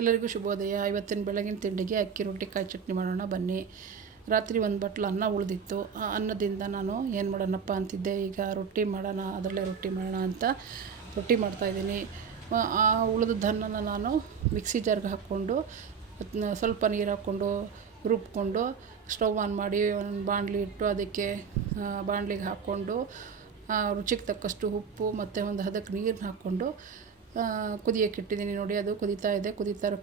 ಎಲ್ಲರಿಗೂ ಶುಭೋದಯ. ಇವತ್ತಿನ ಬೆಳಗಿನ ತಿಂಡಿಗೆ ಅಕ್ಕಿ ರೊಟ್ಟಿ ಕಾಯಿ ಚಟ್ನಿ ಮಾಡೋಣ ಬನ್ನಿ. ರಾತ್ರಿ ಒಂದು ಬಟ್ಲು ಅನ್ನ ಉಳಿದಿತ್ತು. ಆ ಅನ್ನದಿಂದ ನಾನು ಏನು ಮಾಡೋಣಪ್ಪ ಅಂತಿದ್ದೆ, ಈಗ ರೊಟ್ಟಿ ಮಾಡೋಣ, ಅದರಲ್ಲೇ ರೊಟ್ಟಿ ಮಾಡೋಣ ಅಂತ ರೊಟ್ಟಿ ಮಾಡ್ತಾಯಿದ್ದೀನಿ. ಆ ಉಳಿದದ್ದನ್ನು ನಾನು ಮಿಕ್ಸಿ ಜಾರ್ಗೆ ಹಾಕ್ಕೊಂಡು ಸ್ವಲ್ಪ ನೀರು ಹಾಕ್ಕೊಂಡು ರುಬ್ಕೊಂಡು ಸ್ಟವ್ ಆನ್ ಮಾಡಿ ಒಂದು ಬಾಣಲಿ ಇಟ್ಟು ಅದಕ್ಕೆ ಬಾಣಲಿಗೆ ಹಾಕ್ಕೊಂಡು ರುಚಿಗೆ ತಕ್ಕಷ್ಟು ಉಪ್ಪು ಮತ್ತು ಒಂದು ಹದಕ್ಕೆ ನೀರನ್ನ ಹಾಕ್ಕೊಂಡು ಕುದಿಯೋಕೆ ಇಟ್ಟಿದ್ದೀನಿ. ನೋಡಿ, ಅದು ಕುದೀತಾ ಇದೆ. ಕುದೀತಾ ಇರೋ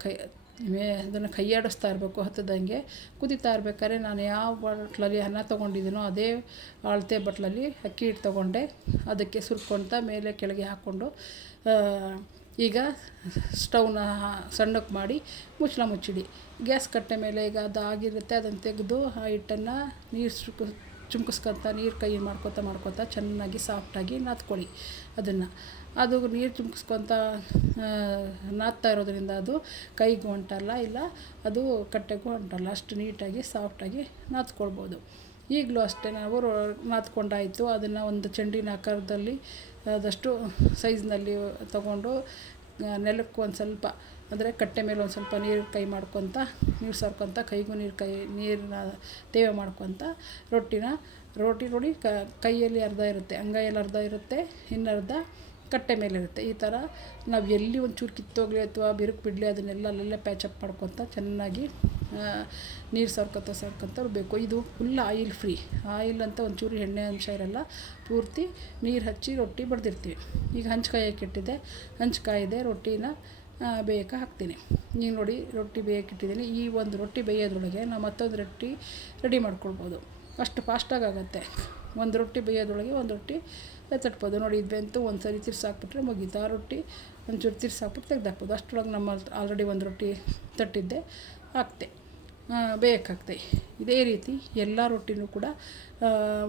ಅದನ್ನು ಕೈಯಾಡಿಸ್ತಾ ಇರಬೇಕು ಹತ್ತದಂಗೆ. ಕುದೀತಾ ಇರ್ಬೇಕಾದ್ರೆ ನಾನು ಯಾವ ಬಟ್ಲಲ್ಲಿ ಅನ್ನ ತೊಗೊಂಡಿದ್ದೀನೋ ಅದೇ ಅಳತೆ ಬಟ್ಲಲ್ಲಿ ಅಕ್ಕಿ ಹಿಟ್ಟು ತೊಗೊಂಡೆ. ಅದಕ್ಕೆ ಸುರ್ಕೊಳ್ತಾ ಮೇಲೆ ಕೆಳಗೆ ಹಾಕ್ಕೊಂಡು ಈಗ ಸ್ಟವ್ನ ಸಣ್ಣಕ್ಕೆ ಮಾಡಿ ಮುಚ್ಚಳ ಮುಚ್ಚಿಡಿ. ಗ್ಯಾಸ್ ಕಟ್ಟೆ ಮೇಲೆ ಈಗ ಅದು ಆಗಿರುತ್ತೆ, ಅದನ್ನು ತೆಗೆದು ಆ ಹಿಟ್ಟನ್ನು ನೀರು ಚುಮ್ಕಿಸ್ಕೊತ ನೀರು ಕೈ ಮಾಡ್ಕೊತ ಚೆನ್ನಾಗಿ ಸಾಫ್ಟಾಗಿ ನಾದ್ಕೊಳ್ಳಿ. ಅದು ನೀರು ಚುಮ್ಕಿಸ್ಕೊತ ನಾದ್ತಾ ಇರೋದ್ರಿಂದ ಅದು ಕೈಗೂ ಅಂಟಲ್ಲ, ಇಲ್ಲ ಅದು ಕಟ್ಟೆಗೂ ಅಂಟಲ್ಲ. ಅಷ್ಟು ನೀಟಾಗಿ ಸಾಫ್ಟಾಗಿ ನಾದ್ಕೊಳ್ಬೋದು. ಈಗಲೂ ಅಷ್ಟೇ ನಾವು ನಾದ್ಕೊಂಡಾಯಿತು. ಅದನ್ನು ಒಂದು ಚೆಂಡಿನ ಆಕಾರದಲ್ಲಿ ಆದಷ್ಟು ಸೈಜ್ನಲ್ಲಿ ತೊಗೊಂಡು ನೆಲಕ್ಕೆ ಒಂದು ಸ್ವಲ್ಪ ಅಂದರೆ ಕಟ್ಟೆ ಮೇಲೆ ಒಂದು ಸ್ವಲ್ಪ ನೀರು ಕೈ ಮಾಡ್ಕೊತ ನೀರು ಸರ್ಕೊತ ಕೈಗೂ ನೀರನ್ನ ತೇವೆ ಮಾಡ್ಕೊತ ರೋಟಿ ನೋಡಿ ಕೈಯಲ್ಲಿ ಅರ್ಧ ಇರುತ್ತೆ, ಅಂಗೈಯಲ್ಲಿ ಅರ್ಧ ಇರುತ್ತೆ, ಇನ್ನರ್ಧ ಕಟ್ಟೆ ಮೇಲೆ ಇರುತ್ತೆ. ಈ ಥರ ನಾವು ಎಲ್ಲಿ ಒಂಚೂರು ಕಿತ್ತೋಗಲಿ ಅಥವಾ ಬಿರುಕು ಬಿಡಲಿ ಅದನ್ನೆಲ್ಲ ಅಲ್ಲಲ್ಲೇ ಪ್ಯಾಚಪ್ ಮಾಡ್ಕೊತ ಚೆನ್ನಾಗಿ ನೀರು ಸರ್ಕೊತ ಬೇಕು. ಇದು ಫುಲ್ ಆಯಿಲ್ ಫ್ರೀ. ಆಯಿಲ್ ಅಂತ ಒಂಚೂರು ಎಣ್ಣೆ ಅಂಶ ಇರಲ್ಲ. ಪೂರ್ತಿ ನೀರು ಹಚ್ಚಿ ರೊಟ್ಟಿ ಬಡ್ದಿರ್ತೀವಿ. ಈಗ ಹಂಚ್ಕಾಯಕ್ಕೆ ಇಟ್ಟಿದೆ, ಹಂಚ್ಕಾಯಿದೆ, ರೊಟ್ಟಿನ ಬೇಯಕ್ಕೆ ಹಾಕ್ತೀನಿ. ಈಗ ನೋಡಿ, ರೊಟ್ಟಿ ಬೇಯಕ್ಕೆ ಇಟ್ಟಿದ್ದೀನಿ. ಈ ಒಂದು ರೊಟ್ಟಿ ಬೇಯೋದ್ರೊಳಗೆ ನಾವು ಮತ್ತೊಂದು ರೊಟ್ಟಿ ರೆಡಿ ಮಾಡ್ಕೊಳ್ಬೋದು. ಅಷ್ಟು ಫಾಸ್ಟಾಗಿ ಆಗುತ್ತೆ. ಒಂದು ರೊಟ್ಟಿ ಬೇಯೋದ್ರೊಳಗೆ ಒಂದು ರೊಟ್ಟಿ ತಟ್ಬೋದು. ನೋಡಿ, ಇದು ಬೆಂತು ಒಂದು ಸರಿ ತಿರ್ಸಾಕ್ಬಿಟ್ರೆ ಮುಗೀತು. ಆ ರೊಟ್ಟಿ ಒಂಚೂರು ತಿರ್ಸಾಕ್ಬಿಟ್ಟು ತೆಗೆದಾಕ್ಬೋದು. ಅಷ್ಟರೊಳಗೆ ನಮ್ಮ ಆಲ್ರೆಡಿ ಒಂದು ರೊಟ್ಟಿ ತಟ್ಟಿದ್ದೆ ಹಾಕ್ತೆ, ಬೇಯಕ್ಕಾಗ್ತೆ. ಇದೇ ರೀತಿ ಎಲ್ಲ ರೊಟ್ಟಿನೂ ಕೂಡ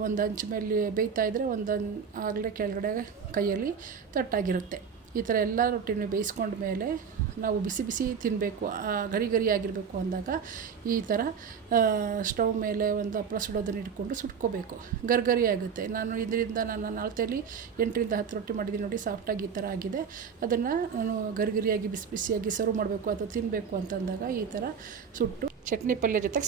ಒಂದು ಹಂಚು ಮೇಲೆ ಬೇಯ್ತಾಯಿದ್ರೆ ಒಂದು ಆಗಲೇ ಕೆಳಗಡೆ ಕೈಯಲ್ಲಿ ತಟ್ಟಾಗಿರುತ್ತೆ. ಈ ಥರ ಎಲ್ಲ ರೊಟ್ಟಿನೂ ಬೇಯಿಸ್ಕೊಂಡ ಮೇಲೆ ನಾವು ಬಿಸಿ ಬಿಸಿ ತಿನ್ನಬೇಕು, ಗರಿ ಆಗಿರಬೇಕು ಅಂದಾಗ ಈ ಥರ ಸ್ಟವ್ ಮೇಲೆ ಒಂದು ಹಪ್ಪಳ ಸುಡೋದನ್ನು ಇಟ್ಕೊಂಡು ಸುಟ್ಕೋಬೇಕು. ಗರಿ ಆಗುತ್ತೆ. ನಾನು ಇದರಿಂದ ನನ್ನ ಅಳತೆಯಲ್ಲಿ 8ರಿಂದ 10 ರೊಟ್ಟಿ ಮಾಡಿದ್ದೀನಿ. ನೋಡಿ, ಸಾಫ್ಟಾಗಿ ಈ ಥರ ಆಗಿದೆ. ಅದನ್ನು ನಾನು ಗರಿಯಾಗಿ ಬಿಸಿಯಾಗಿ ಸರ್ವ್ ಮಾಡಬೇಕು ಅಥವಾ ತಿನ್ನಬೇಕು ಅಂತಂದಾಗ ಈ ಥರ ಸುಟ್ಟು ಚಟ್ನಿ ಪಲ್ಯ ಜೊತೆಗೆ